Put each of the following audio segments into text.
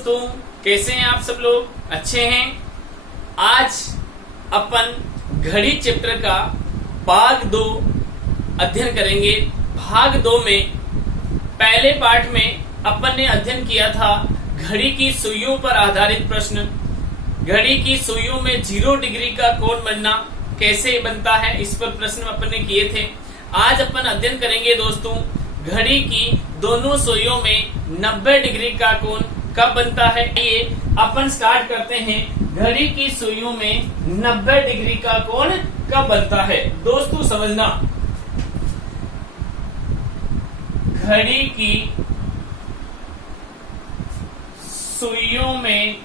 दोस्तों, कैसे हैं आप सब लोग? अच्छे हैं। आज अपन घड़ी चैप्टर का भाग 2 अध्ययन करेंगे। भाग 2 में पहले पार्ट में अपन ने अध्ययन किया था घड़ी की सुइयों पर आधारित प्रश्न। घड़ी की सुइयों में 0 डिग्री का कोण बनना कैसे बनता है, इस पर प्रश्न अपन ने किए थे। आज अपन अध्ययन करेंगे दोस्तों घड़ी की दोनों सुइयों में 90 डिग्री का कोण कब बनता है। ये अपन स्टार्ट करते हैं। घड़ी की सुइयों में 90 डिग्री का कोण कब बनता है? दोस्तों समझना, घड़ी की सुइयों में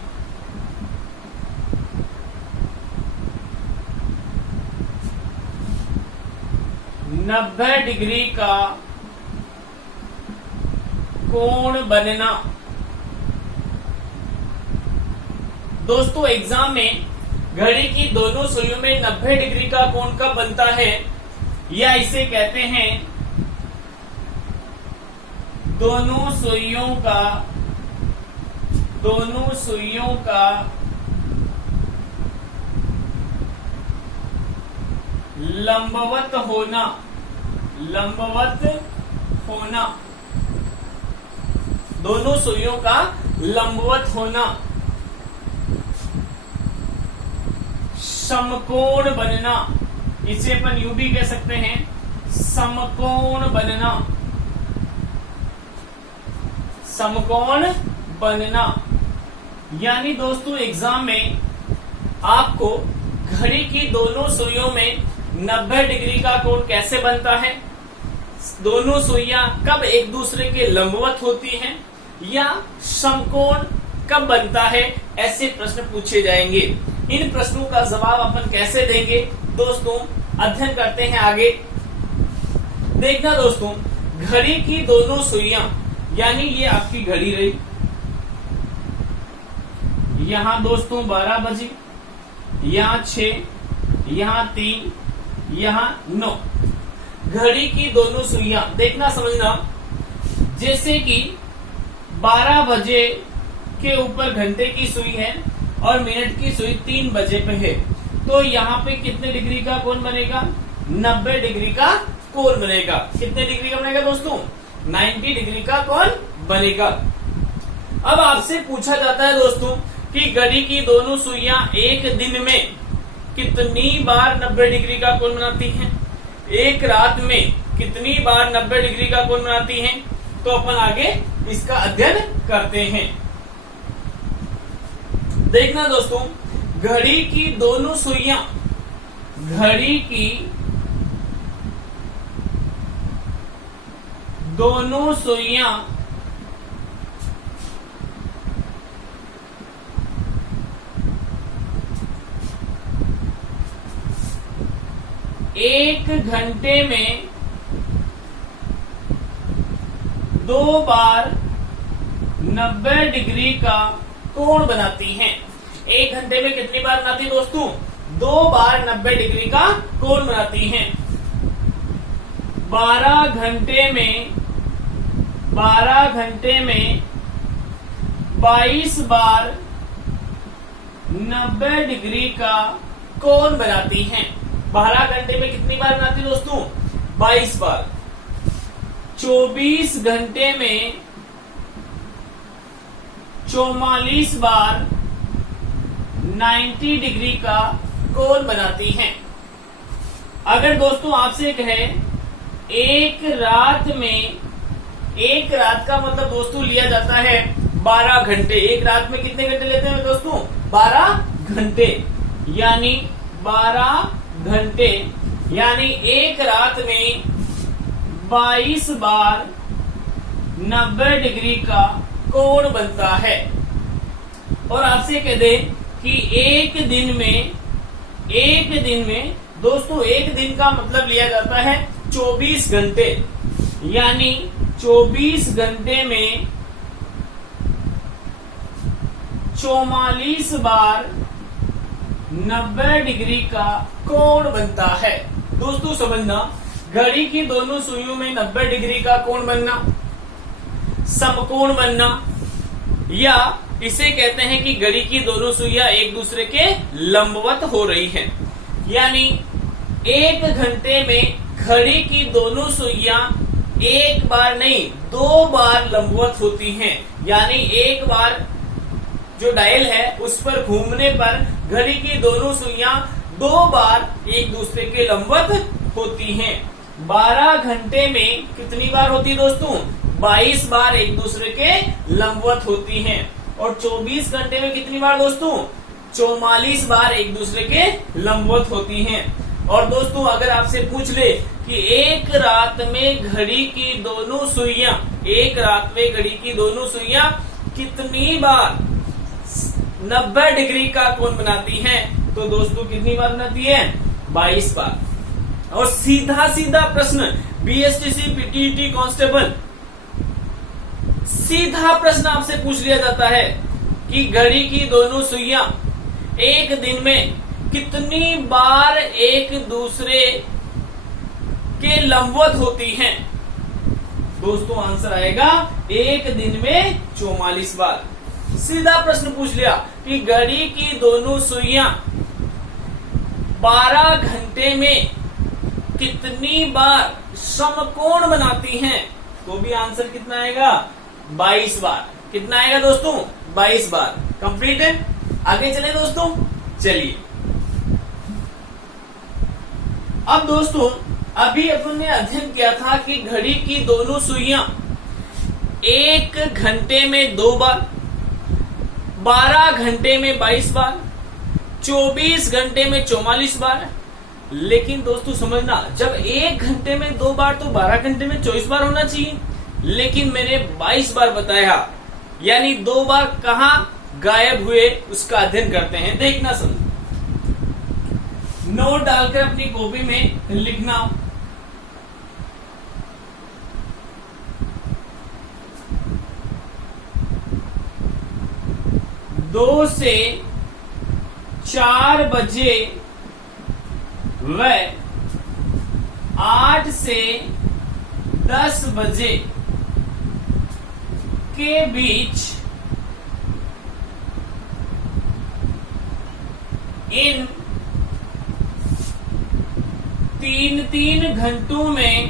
90 डिग्री का कोण बनना। दोस्तों एग्जाम में घड़ी की दोनों सुइयों में 90 डिग्री का कोण कब बनता है, या इसे कहते हैं दोनों सुइयों का लंबवत होना। दोनों सुइयों का लंबवत होना, समकोण बनना। इसे अपन यूं भी कह सकते हैं समकोण बनना। यानी दोस्तों एग्जाम में आपको घड़ी की दोनों सुइयों में 90 डिग्री का कोण कैसे बनता है, दोनों सुइयां कब एक दूसरे के लंबवत होती हैं, या समकोण कब बनता है, ऐसे प्रश्न पूछे जाएंगे। इन प्रश्नों का जवाब अपन कैसे देंगे दोस्तों, अध्ययन करते हैं आगे। देखना दोस्तों, घड़ी की दोनों सुइयां, यानी ये आपकी घड़ी रही, यहां दोस्तों 12 बजे, यहां 6, यहां 3, यहां 9। घड़ी की दोनों सुइयां देखना समझना, जैसे कि 12 बजे के ऊपर घंटे की सुई है और मिनट की सुई 3 बजे पे है, तो यहाँ पे कितने डिग्री का कोण बनेगा? 90 डिग्री का कोण बनेगा। कितने डिग्री का बनेगा दोस्तों? 90 डिग्री का कोण बनेगा। अब आपसे पूछा जाता है दोस्तों कि घड़ी की दोनों सुइयां एक दिन में कितनी बार 90 डिग्री का कोण बनाती हैं, एक रात में कितनी बार 90 डिग्री का कोण बनाती हैं। तो अपन आगे इसका अध्ययन करते हैं। देखना दोस्तों, घड़ी की दोनों सुइयां एक घंटे में 2 बार 90 डिग्री का कोण बनाती हैं। एक घंटे में कितनी बार बनाती दोस्तों? 2 बार 90 डिग्री का कोण बनाती हैं। 12 घंटे में 22 बार 90 डिग्री का कोण बनाती हैं। 12 घंटे में कितनी बार बनाती दोस्तों? 22 बार। 24 घंटे में 44 बार 90 डिग्री का कोण बनाती हैं। अगर दोस्तों आपसे कहे एक रात का मतलब दोस्तों लिया जाता है 12 घंटे। एक रात में कितने घंटे लेते हैं दोस्तों? 12 घंटे। यानी 12 घंटे, यानी एक रात में 22 बार 90 डिग्री का कोण बनता है। और आपसे कह दे कि एक दिन में दोस्तों, एक दिन का मतलब लिया जाता है 24 घंटे। यानी 24 घंटे में 44 बार 90 डिग्री का कोण बनता है। दोस्तों समझना, घड़ी की दोनों सुइयों में 90 डिग्री का कोण बनना, समकोण बनना या इसे कहते हैं कि घड़ी की दोनों सुइयां एक दूसरे के लंबवत हो रही हैं। यानी 1 घंटे में घड़ी की दोनों सुइयां एक बार नहीं 2 बार लंबवत होती हैं। यानी एक बार जो डायल है उस पर घूमने पर घड़ी की दोनों सुइयां 2 बार एक दूसरे के लंबवत होती हैं। 12 घंटे में कितनी बार होती है दोस्तों? 22 बार एक दूसरे के लंबवत होती हैं। और 24 घंटे में कितनी बार दोस्तों? 44 बार एक दूसरे के लंबवत होती हैं। और दोस्तों अगर आपसे पूछ ले कि एक रात में घड़ी की दोनों सुइयां कितनी बार 90 डिग्री का कोण बनाती हैं, तो दोस्तों कितनी बार बनाती है? 22 बार। और सीधा सीधा प्रश्न बीएसटीसी पीटीईटी कांस्टेबल सीधा प्रश्न आपसे पूछ लिया जाता है कि घड़ी की दोनों सुइयां एक दिन में कितनी बार एक दूसरे के लंबवत होती हैं? दोस्तों आंसर आएगा एक दिन में 44 बार। सीधा प्रश्न पूछ लिया कि घड़ी की दोनों सुइयां 12 घंटे में कितनी बार समकोण बनाती हैं, तो भी आंसर कितना आएगा? 22 बार। कितना आएगा दोस्तों? 22 बार। कंप्लीट है। आगे चले दोस्तों, चलिए। अब दोस्तों अभी अपन ने अध्ययन किया था कि घड़ी की दोनों सुइयां 1 घंटे में 2 बार, 12 घंटे में 22 बार, 24 घंटे में 44 बार। लेकिन दोस्तों समझना, जब 1 घंटे में 2 बार तो 12 घंटे में 24 बार होना चाहिए, लेकिन मैंने 22 बार बताया। यानी 2 बार कहां गायब हुए उसका अध्ययन करते हैं। देखना समझ, नोट डालकर अपनी कॉपी में लिखना। दो से 4 बजे व 8 से 10 बजे के बीच इन 3 घंटों में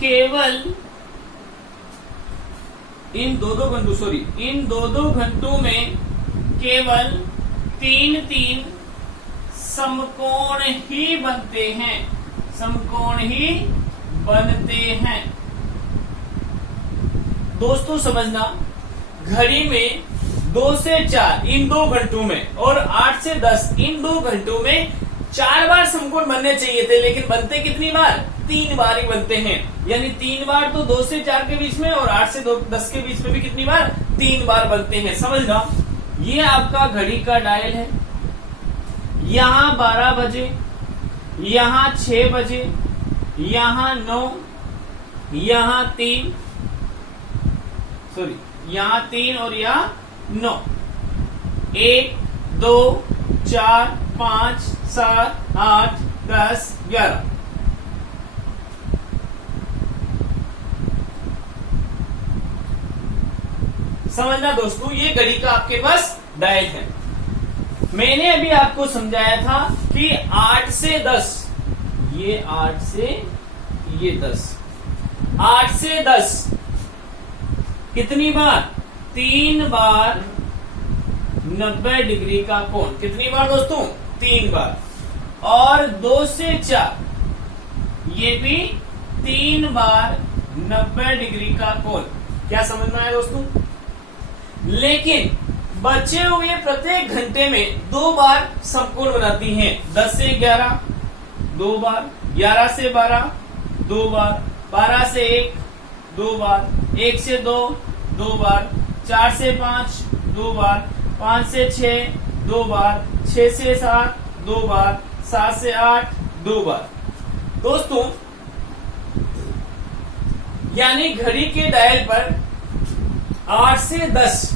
केवल इन 2 घंटों में केवल 3 समकोण ही बनते हैं। समकोण ही बनते हैं। दोस्तों समझना, घड़ी में 2 से 4 इन 2 घंटों में और 8 से 10 इन 2 घंटों में 4 बार समकोण बनने चाहिए थे, लेकिन बनते कितनी बार? 3 बार ही बनते हैं। यानी 3 बार तो 2 से 4 के बीच में और 8 से 10 के बीच में भी कितनी बार? 3 बार बनते हैं। समझना, ये आपका घड़ी का डायल है। यहां 12 बजे, यहां 6 बजे, यहां 9, यहां 3 और यहां 9। 1 2 4 5 7 8 10 11। समझना दोस्तों, ये घड़ी का आपके पास डायल है। मैंने अभी आपको समझाया था कि 8 से 10, ये 8 से ये 10, 8 से 10 कितनी बार? 3 बार 90 डिग्री का कोण। कितनी बार दोस्तों? 3 बार। और 2 से 4 ये भी 3 बार 90 डिग्री का कोण। क्या समझ में आया दोस्तों? लेकिन बचे हुए प्रत्येक घंटे में 2 बार समकोण बनाती हैं। 10 से 11 2 बार, 11 से 12 2 बार, 12 से 1 2 बार, 1 से 2 2 बार, 4 से 5 2 बार, 5 से 6 2 बार, 6 से 7 2 बार, 7 से 8 2 बार। दोस्तों यानी घड़ी के डायल पर 8 से 10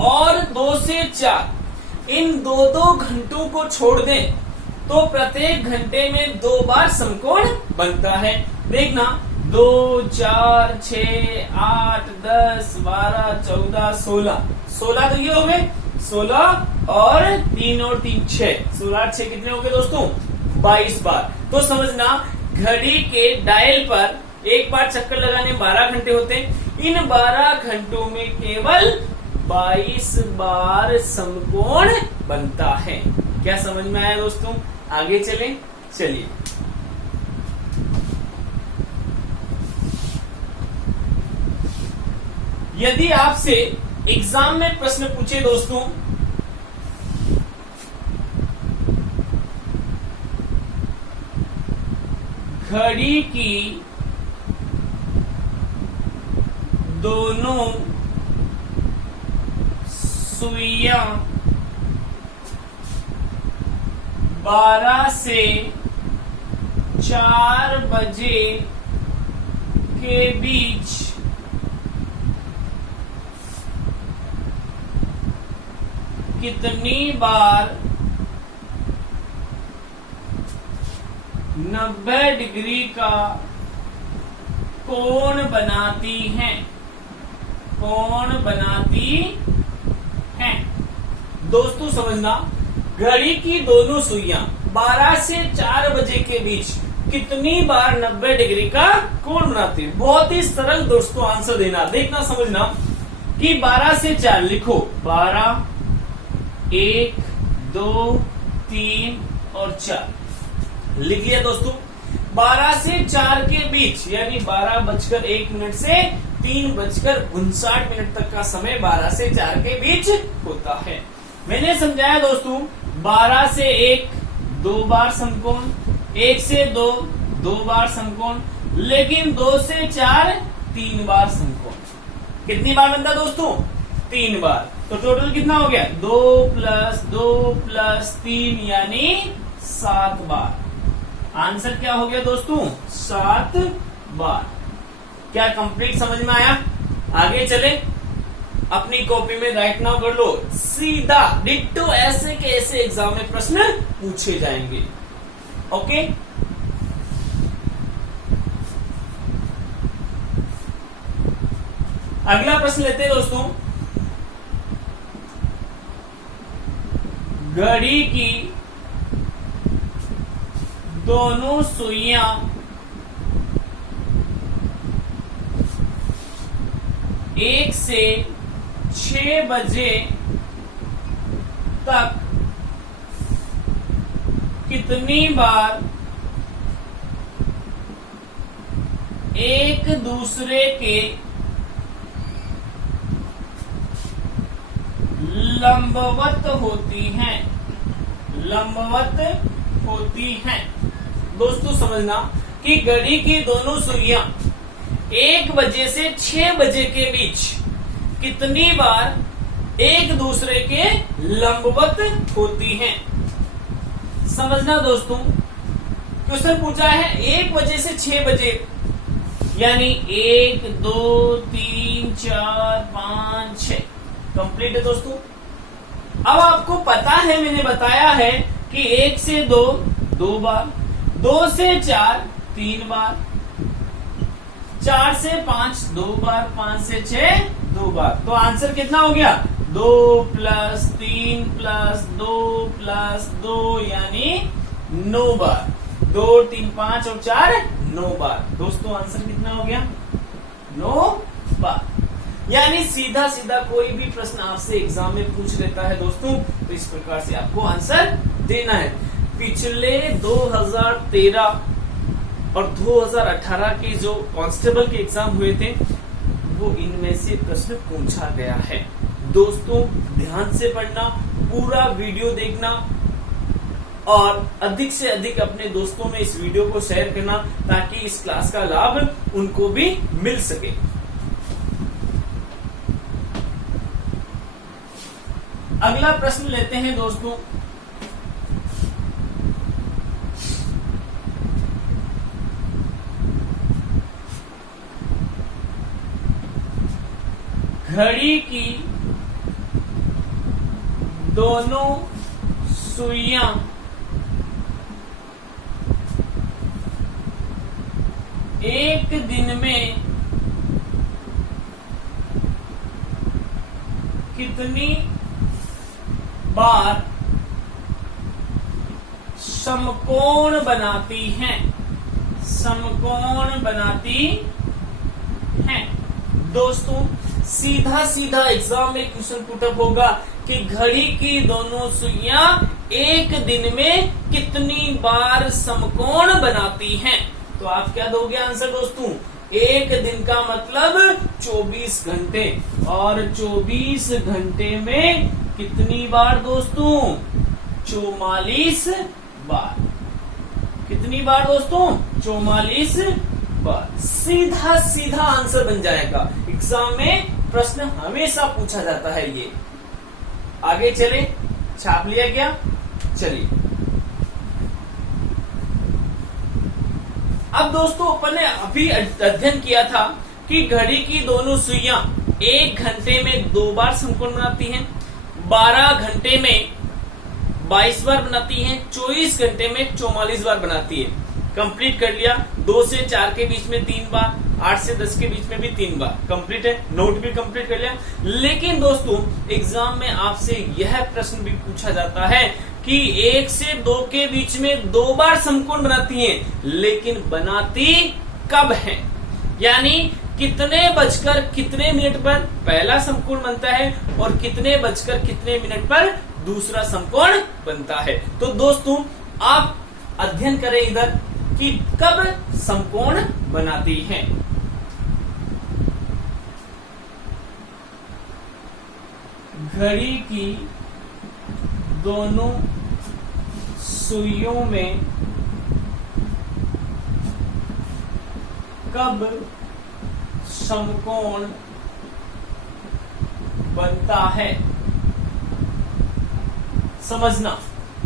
और 2 से 4 इन 2 घंटों को छोड़ दें तो प्रत्येक घंटे में 2 बार समकोण बनता है। देखना, 2 4 6 8 10 12 14 16 16 तो ये हो गए 16 और 3 और 3 6 16 8 6 कितने हो गए दोस्तों 22 बार। तो समझना घड़ी के डायल पर एक बार चक्कर लगाने 12 घंटे होते हैं। इन 12 घंटों में केवल 22 बार समकोण बनता है। क्या समझ में आया दोस्तों? आगे चलें, चलिए। यदि आपसे एग्जाम में प्रश्न पूछे दोस्तों, घड़ी की दोनों सुइयां 12 से 4 बजे के बीच कितनी बार 90 डिग्री का कोण बनाती हैं? कोण बनाती हैं। दोस्तों समझना, घड़ी की दोनों सुइयां 12 से 4 बजे के बीच कितनी बार 90 डिग्री का कोण बनाती है? बहुत ही सरल दोस्तों आंसर देना, देखना समझना कि 12 से 4 लिखो, 12 1 2 3 और 4 लिख लिया दोस्तों। 12 से 4 के बीच यानी 12:01 से 3:59 तक का समय 12 से 4 के बीच होता है। मैंने समझाया दोस्तों, 12 से 1 2 बार समकोण, 1 से 2 2 बार समकोण, लेकिन 2 से 4 3 बार समकोण। कितनी बार बनता दोस्तों? 3 बार। तो टोटल कितना हो गया? 2 + 2 + 3 यानी 7 बार। आंसर क्या हो गया दोस्तों? 7 बार। क्या कंप्लीट समझ में आया? आगे चले, अपनी कॉपी में राइट नाउ कर लो, सीधा डिट्टो ऐसे के ऐसे एग्जाम में प्रश्न पूछे जाएंगे। ओके, अगला प्रश्न लेते हैं दोस्तों। घड़ी की दोनों सुइयां 1 से 6 बजे तक कितनी बार एक दूसरे के लंबवत होती हैं? लंबवत होती हैं। दोस्तों समझना कि घड़ी की दोनों सुइयां 1 बजे से 6 बजे के बीच कितनी बार एक दूसरे के लंबवत होती हैं? समझना दोस्तों, क्वेश्चन पूछा है 1 बजे से 6 बजे यानी 1 2 3 4 5 6 कंप्लीट है दोस्तों। अब आपको पता है, मैंने बताया है कि 1 से 2 2 बार, 2 से 4 3 बार, 4 से 5 2 बार, 5 से 6 2 बार। तो आंसर कितना हो गया? 2 + 3 + 2 + 2 यानी 9 बार। 2 3 5 और 4 9 बार। दोस्तों आंसर कितना हो गया? 9 बार। यानी सीधा सीधा कोई भी प्रश्न आपसे एग्जाम में पूछ लेता है दोस्तों, तो इस प्रकार से आपको आंसर देना है। पिछले 2013 और 2018 के जो कांस्टेबल के एग्जाम हुए थे, वो इनमें से प्रश्न पूछा गया है। दोस्तों ध्यान से पढ़ना, पूरा वीडियो देखना और अधिक से अधिक अपने दोस्तों में इस वीडियो को शेयर करना, ताकि इस क्लास का लाभ उनको भी मिल सके। अगला प्रश्न लेते हैं दोस्तों। घड़ी की दोनों सुइयां एक दिन में कितनी बार समकोण बनाती हैं, समकोण बनाती हैं। दोस्तों सीधा सीधा एग्जाम में क्वेश्चन पुटअप होगा कि घड़ी की दोनों सुइयां एक दिन में कितनी बार समकोण बनाती हैं। तो आप क्या दोगे आंसर दोस्तों? एक दिन का मतलब 24 घंटे, और 24 घंटे में कितनी बार दोस्तों? 44 बार। कितनी बार दोस्तों? 44 बार। सीधा सीधा आंसर बन जाएगा। एग्जाम में प्रश्न हमेशा पूछा जाता है ये। आगे चले, छाप लिया क्या? चलिए अब दोस्तों अपन ने अभी अध्ययन किया था कि घड़ी की दोनों सुइयां एक घंटे में 2 बार समकोण बनाती हैं, 12 घंटे में 22 बार बनाती हैं, 24 घंटे में 44 बार बनाती है। कंप्लीट कर लिया। 2 से 4 के बीच में 3 बार, 8 से 10 के बीच में भी 3 बार कंप्लीट है। नोट भी कंप्लीट कर लिया। लेकिन दोस्तों एग्जाम में आपसे यह प्रश्न भी पूछा जाता है कि 1 से 2 के बीच में 2 बार समकोण बनाती हैं, लेकिन बनाती कब है? यानी कितने बजकर कितने मिनट पर पहला समकोण बनता है और कितने बजकर कितने मिनट पर दूसरा समकोण बनता है। तो दोस्तों आप अध्ययन करें इधर कि कब समकोण बनाती हैं। घड़ी की दोनों सुइयों में कब समकोण बनता है? समझना,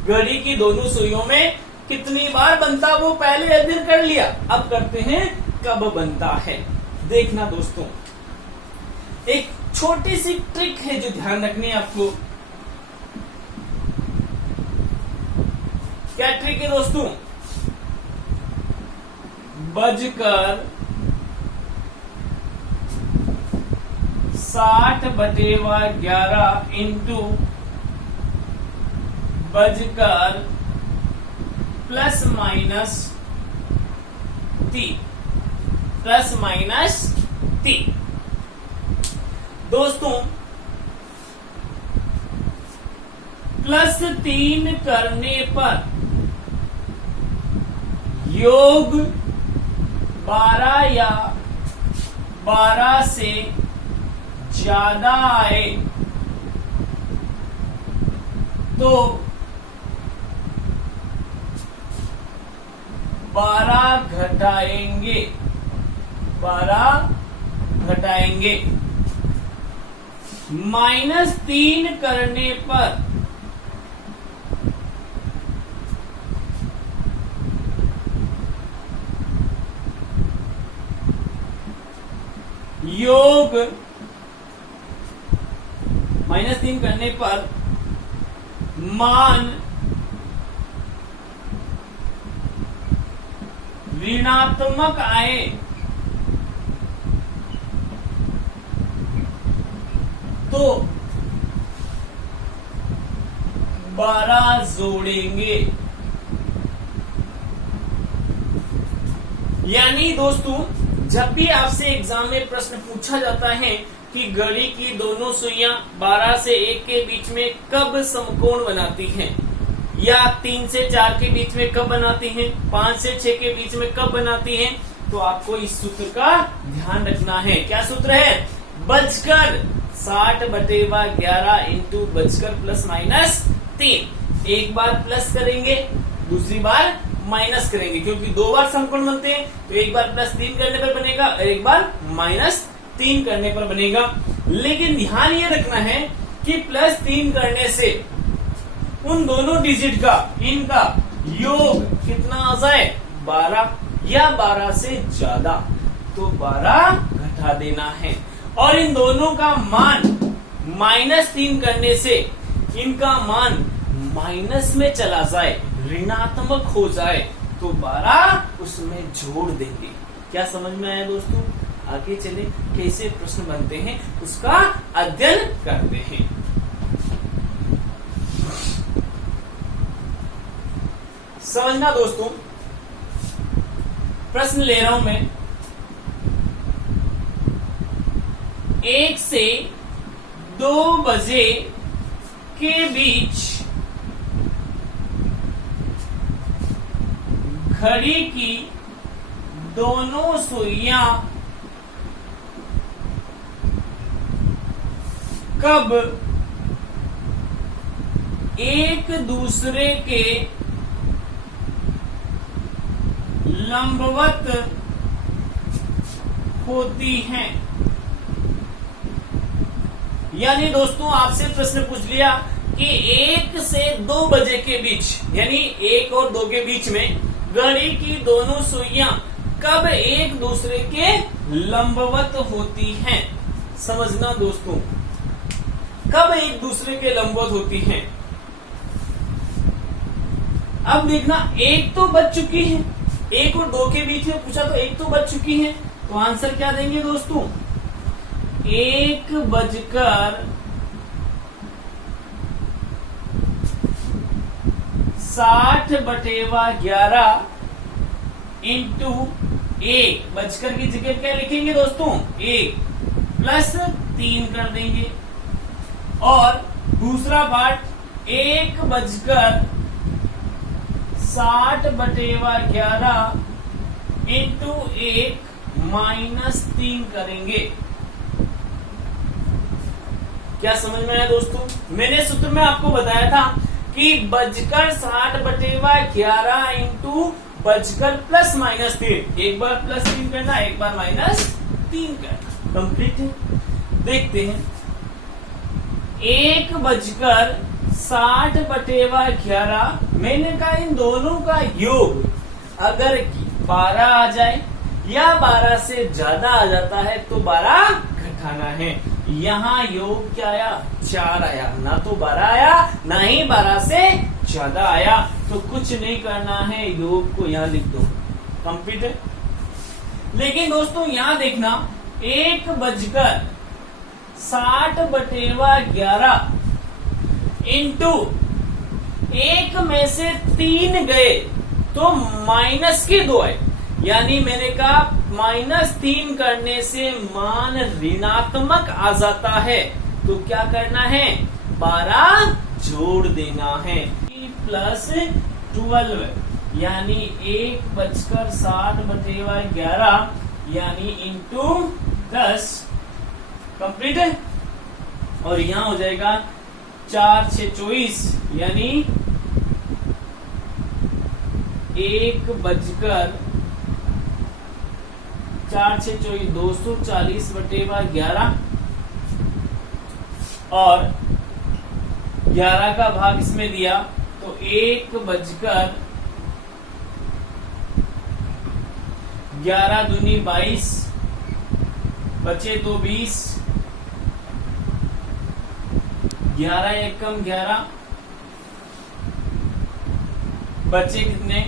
घड़ी की दोनों सुइयों में कितनी बार बनता, वो पहले अध्ययन कर लिया। अब करते हैं कब बनता है। देखना दोस्तों, एक छोटी सी ट्रिक है जो ध्यान रखनी है आपको। क्या ट्रिक है दोस्तों? बजकर 60/11 इंटू बजकर ±3, ±3। दोस्तों +3 करने पर योग 12 या 12 से ज्यादा आए तो 12 घटाएंगे, 12 घटाएंगे। -3 करने पर योग, -3 करने पर मान ऋणात्मक आए तो 12 जोड़ेंगे। यानी दोस्तों जब भी आपसे एग्जाम में प्रश्न पूछा जाता है कि घड़ी की दोनों सुइयां 12 से 1 के बीच में कब समकोण बनाती हैं, या 3 से 4 के बीच में कब बनाती हैं, 5 से 6 के बीच में कब बनाती हैं, तो आपको इस सूत्र का ध्यान रखना है। क्या सूत्र है? बजकर 60/11 इंटू बजकर ±3। एक बार प्लस करेंगे, दूसरी बार माइनस करेंगे, क्योंकि 2 बार समकोण बनते हैं। तो एक बार +3 करने पर बनेगा और एक बार -3 करने पर बनेगा। लेकिन ध्यान ये रखना है कि +3 करने से उन दोनों डिजिट का, इनका योग कितना आ जाए? 12, या 12 से ज्यादा तो 12 घटा देना है। और इन दोनों का मान -3 करने से इनका मान माइनस में चला जाए, ऋणात्मक हो जाए, तो 12 उसमें जोड़ देंगे। क्या समझ में आया दोस्तों? आगे चले कैसे प्रश्न बनते हैं उसका अध्ययन करते हैं। समझना दोस्तों, प्रश्न ले रहा हूं मैं। 1 से 2 बजे के बीच घड़ी की दोनों सुइयां कब एक दूसरे के लंबवत होती हैं। यानी दोस्तों आपसे प्रश्न पूछ लिया कि 1 से 2 बजे के बीच, यानी 1 और 2 के बीच में घड़ी की दोनों सुइयां कब एक दूसरे के लंबवत होती हैं। समझना दोस्तों, कब एक दूसरे के लंबवत होती हैं। अब देखना, 1 तो बच चुकी है, 1 और 2 के बीच में पूछा तो 1 तो बच चुकी है, तो आंसर क्या देंगे दोस्तों? 1:60/11 इंटू 1 बचकर की जगह क्या लिखेंगे दोस्तों? 1 प्लस 3 कर देंगे। और दूसरा पार्ट 1:60/11 इंटू 1 माइनस 3 करेंगे। क्या समझ में आया दोस्तों? मैंने सूत्र में आपको बताया था कि बजकर 60/11 इंटू बजकर प्लस माइनस 3, एक बार प्लस 3 करना, एक बार माइनस 3 करना। कंप्लीट है। देखते हैं, 1:60/11 मैंने कहा इन दोनों का योग अगर 12 आ जाए या 12 से ज्यादा आ जाता है तो 12 घटाना है। यहाँ योग क्या आया? 4 आया, ना तो 12 आया ना ही 12 से ज्यादा आया। तो कुछ नहीं करना है, योग को यहाँ लिख दो। कंप्लीट है। लेकिन दोस्तों यहाँ देखना, 1:60/11 इंटू 1 में से 3 गए तो माइनस के 2 आए, यानी मैंने कहा -3 करने से मान ऋणात्मक आ जाता है। तो क्या करना है? 12 जोड़ देना है, +12 यानी 1:60/11 यानी इंटू 10। कंप्लीट है। और यहां हो जाएगा 4×6=24 यानी 4×6=24 240/11 और 11 का भाग इसमें दिया तो 1:11 दूनी 22 बचे तो 20, 11 एकम 11 बचे कितने?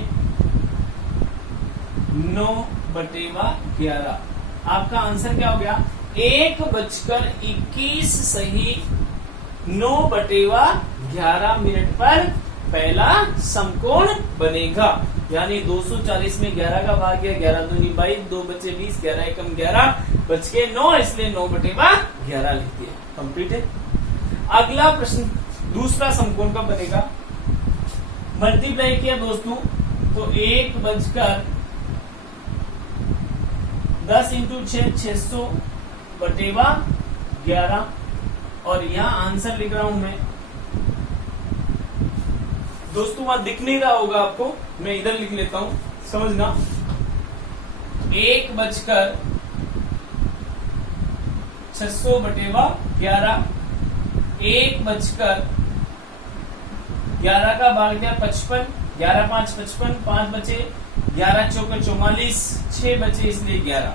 9/11। आपका आंसर क्या हो गया? 1:21 सही 9/11 मिनट पर पहला समकोण बनेगा। यानी 240 में 11 का भाग गया, 11 दूनी 22, 2 बचे 20, 11 एकम 11 बच के 9, इसलिए 9/11 लिख दिया। कंप्लीट है। अगला प्रश्न, दूसरा समकोण कब बनेगा? मल्टीप्लाई किया दोस्तों तो 1:10 इंटू 6 600/11 और यहाँ आंसर लिख रहा हूं मैं दोस्तों, वहां दिख नहीं रहा होगा आपको, मैं इधर लिख लेता हूं, समझना। 1:600/11 1:11 का भाग दिया 55, 11 5 55, 5 बचे, 11 चौके 44, 6 बचे इसलिए 11,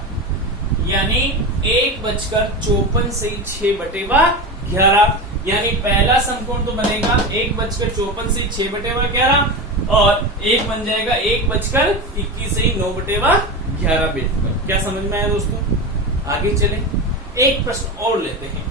यानी 1:54 से 6/11 यानी पहला समकोण तो बनेगा 1:54 से 6/11 और एक बन जाएगा 1:21 से 9/11 11 मिनट पर। क्या समझ में आया दोस्तों? आगे चले, एक प्रश्न और लेते हैं।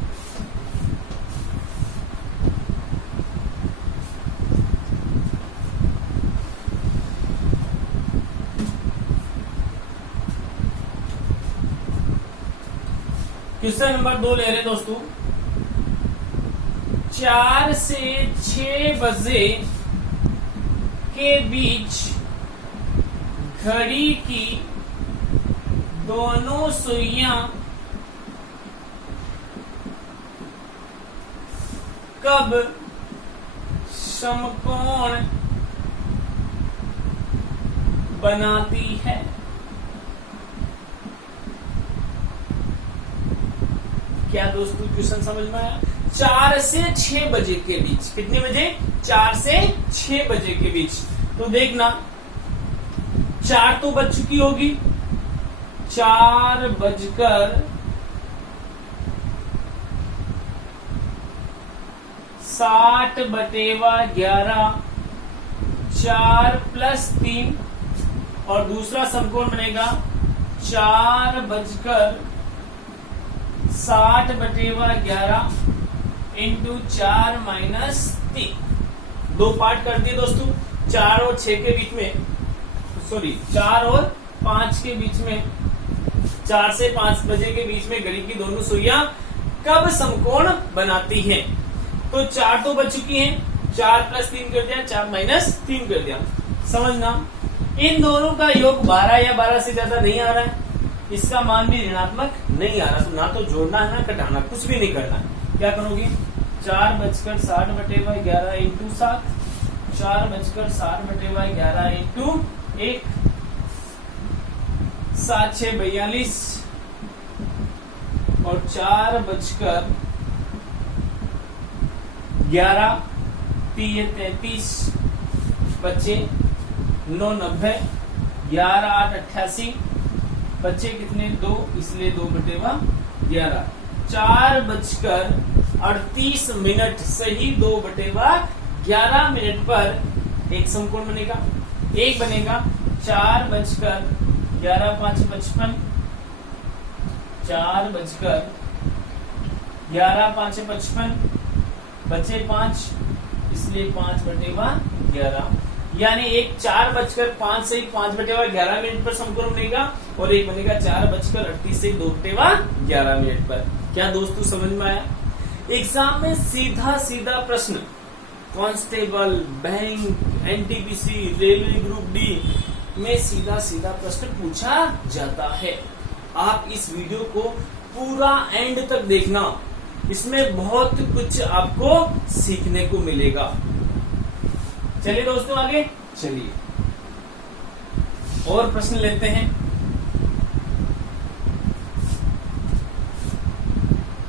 क्वेश्चन नंबर 2 ले रहे हैं दोस्तों। 4 से 6 बजे के बीच घड़ी की दोनों सुइयां कब समकोण बनाती है? क्या दोस्तों क्वेश्चन समझ में आया? 4 से 6 बजे के बीच, कितने बजे? 4 से 6 बजे के बीच। तो देखना, 4 तो बज चुकी होगी, 4 बजकर 60/11, 4 + 3, और दूसरा समकोण बनेगा 4 बजकर 60/11 इंटू 4 - 3। 2 पार्ट कर दिए दोस्तों। 4 और 6 के बीच में, सॉरी 4 और 5 के बीच में, 4 से 5 बजे के बीच में घड़ी की दोनों सुइयां कब समकोण बनाती हैं? तो 4 तो बच चुकी हैं, 4 + 3 कर दिया, 4 - 3 कर दिया। समझना, इन दोनों का योग 12 या 12 से ज्यादा नहीं आ रहा है, इसका मान भी ऋणात्मक नहीं आ रहा, तो ना तो जोड़ना है ना घटाना, कुछ भी नहीं करना। क्या करोगे? 4 बजकर 60/11 इंटू 7, 4 बजकर 60/11 इंटू 1, 7 × 6 = 42, और 4 बजकर 11, 3 × 33, बचे 9 × 90, 11 × 8 = 88, बच्चे कितने? 2, इसलिए 2/11। 4 बजकर 38 मिनट, सही 2/11 मिनट पर एक समकोण बनेगा, एक बनेगा। 4 बजकर 11 × 5 = 55, 4 बजकर 11 × 5 = 55, बचे 5, इसलिए 5/11, यानी एक 4 बजकर 5 से 5/11 मिनट पर समकोण बनेगा, और एक बनेगा 4 बजकर 38 से 2/11 मिनट पर। क्या दोस्तों समझ में आया? एग्जाम में सीधा सीधा प्रश्न, constable, bank, NTPC, railway group D में सीधा सीधा प्रश्न पूछा जाता है। आप इस वीडियो को पूरा एंड तक देखना, इसमें बहुत कुछ आपको सीखने को मिलेगा। चलिए दोस्तों आगे चलिए, और प्रश्न लेते हैं।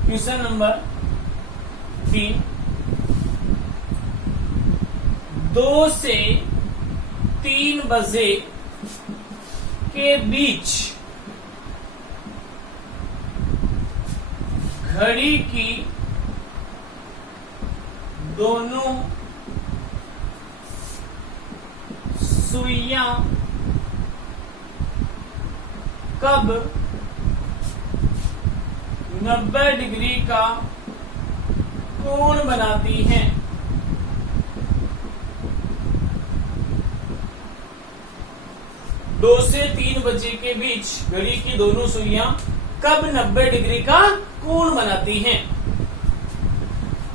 क्वेश्चन नंबर 3, 2 से 3 बजे के बीच घड़ी की दोनों सुइयां कब 90 डिग्री का कोण बनाती हैं? दो से 3 बजे के बीच घड़ी की दोनों सुइयां कब 90 डिग्री का कोण बनाती हैं?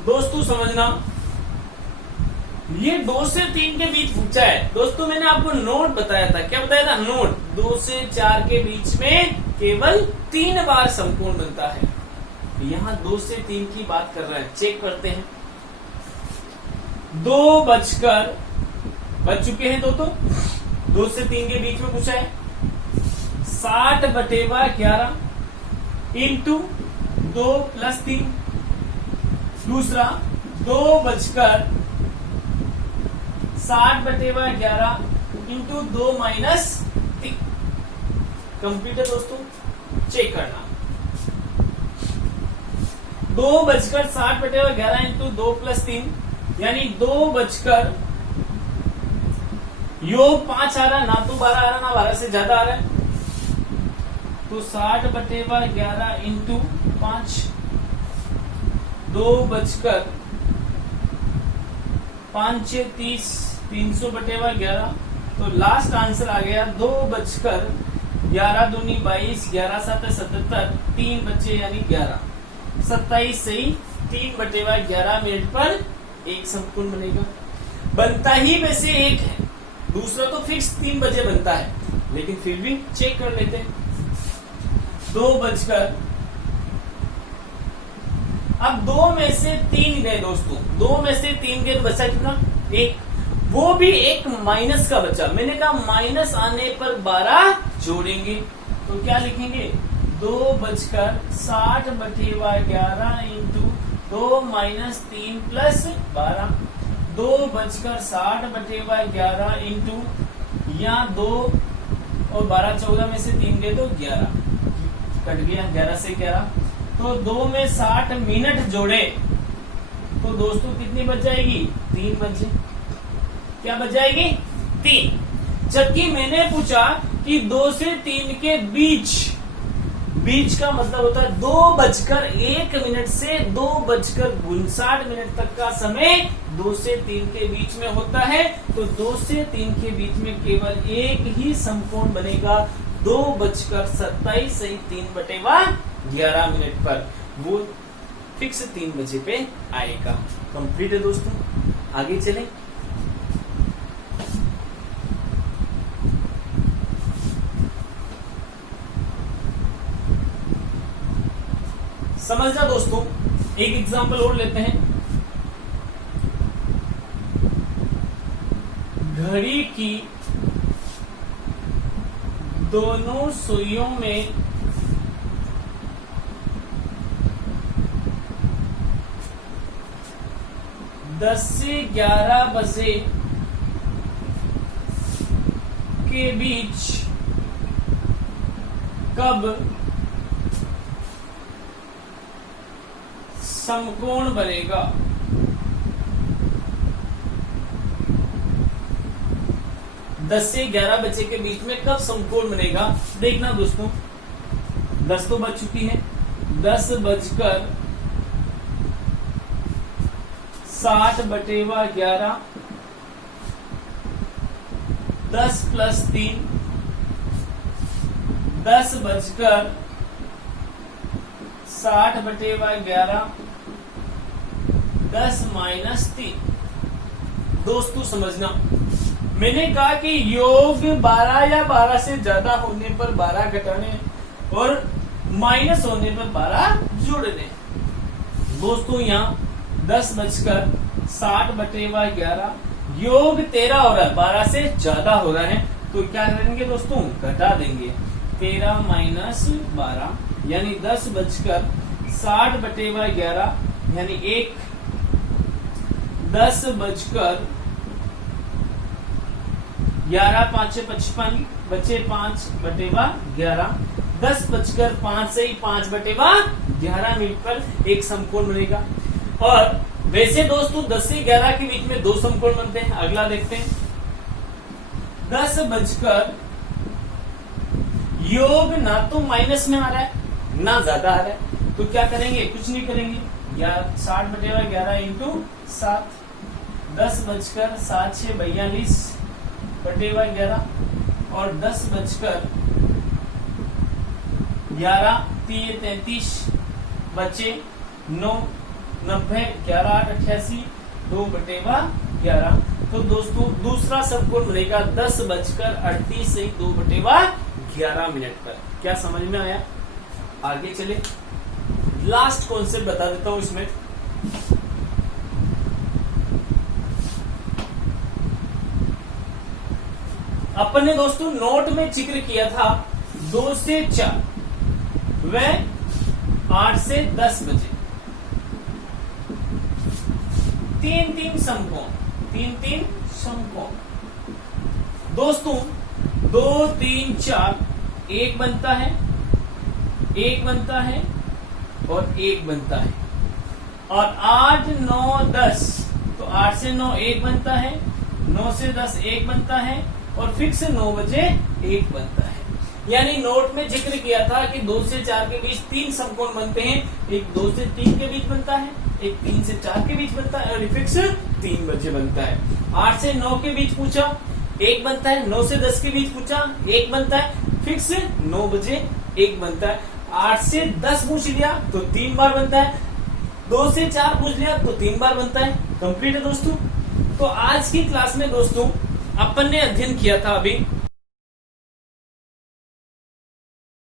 दोस्तों समझना, ये 2 से 3 के बीच पूछा है। दोस्तों मैंने आपको नोट बताया था, क्या बताया था? नोट, 2 से 4 के बीच में केवल 3 बार समकोण बनता है। यहां 2 से 3 की बात कर रहे हैं, चेक करते हैं। 2 बजकर बज चुके हैं, 2 से 3 के बीच में पूछा है। 60/11 इंटू 2 + 3, दूसरा 2 बजकर 60/11 इंटू 2 - 3। कंप्लीट है दोस्तों, चेक करना। 2 बजकर 60/11 इंटू 2 + 3, यानी 2 बजकर, योग 5 आ रहा है, ना तो 12 आ रहा, ना 12 से ज्यादा आ रहा है, तो 60/11 इंटू 5, 2 5 6 30, 300/11। तो लास्ट आंसर आ गया 2 दूनी 22, 11 7 77, 3 बचे यानी 11, 27 सही 3/11 मिनट पर एक समकोण बनेगा। बनता ही वैसे एक है, दूसरा तो फिक्स 3 बजे बनता है, लेकिन फिर भी चेक कर लेते हैं। 2 बजकर, अब 2 में से 3 गए दोस्तों, 2 में से 3 गए तो बचा कितना? 1, वो भी एक माइनस का बचा। मैंने कहा माइनस आने पर 12 जोड़ेंगे, तो क्या लिखेंगे? 2:60/11 इंटू 2 - 3 + 12, 2:60/11 इंटू यहाँ 2 और 12 14 में से 3 गए तो 11 कट गया, 11 से 11। तो 2 में 60 मिनट जोड़े तो दोस्तों कितनी बच जाएगी? 3 बचे। क्या बच जाएगी? 3। जबकि मैंने पूछा कि 2 से 3 के बीच का मतलब होता है 2:01 से 2:59 तक का समय 2 से 3 के बीच में होता है। तो 2 से 3 के बीच में केवल एक ही समकोण बनेगा, 2:27 सही 3/11 मिनट पर, वो फिक्स 3 बजे पे आएगा। कंप्लीट है दोस्तों, आगे चलें। समझना दोस्तों, एक एग्जांपल और लेते हैं। घड़ी की दोनों सुइयों में 10 से 11 बजे के बीच कब समकोण बनेगा? दस से 11 बजे के बीच में कब समकोण बनेगा? देखना दोस्तों, 10 तो बज चुकी है, 10:60/11 10 + 3, 10:60/11 10 - 3। दोस्तों समझना, मैंने कहा कि योग 12 या 12 से ज्यादा होने पर 12 घटाने और माइनस होने पर 12 जोड़ने। दोस्तों यहाँ 10:60/11 योग 13 हो रहा है, 12 से ज्यादा हो रहा है, तो क्या करेंगे दोस्तों? घटा देंगे। 13 - 12 यानी 10:60/11 यानी 1, 10:11 5 55 बचे 5/11, 10:05 से ही 5/11 मिनट पर एक समकोण बनेगा। और वैसे दोस्तों 10 से 11 के बीच में 2 समकोण बनते हैं। अगला देखते हैं, 10:00 योग ना तो माइनस में आ रहा है ना ज्यादा आ रहा है, तो क्या करेंगे? कुछ नहीं करेंगे, या 60/11 इंटू 7, 10:07 6 42/11 और 10:11 3 33 बचे 9 90 11 8 88 2/11। तो दोस्तों दूसरा समकोण बनेगा 10:38 से 2/11 मिनट पर। क्या समझ में आया? आगे चले, लास्ट कॉन्सेप्ट बता देता हूं इसमें। अपन ने दोस्तों नोट में जिक्र किया था 2 से 4 व 8 से 10 बजे 3 समकोण। दोस्तों 2 3 4 1 बनता है, 1 बनता है और 1 बनता है। और 8 9 10 तो 8 से 9 1 बनता है, 9 से 10 1 बनता है और फिक्स 9 बजे 1 बनता है। यानी नोट में जिक्र किया था कि 2 से 4 के बीच 3 समकोण बनते हैं। एक 2 से 3 के बीच बनता है, एक 3 से 4 के बीच बनता है और फिक्स 3 बजे बनता है। 8 से 9 के बीच पूछा, एक बनता है। 9 से 10 के बीच पूछा, एक बनता है। फिक्स 9 बजे एक बनता है। 8 से 10 पूछ लिया तो 3 बार बनता है। 2 से 4 पूछ लिया तो 3 बार बनता है। कंप्लीट है दोस्तों। तो आज की क्लास में दोस्तों अपन ने अध्ययन किया था अभी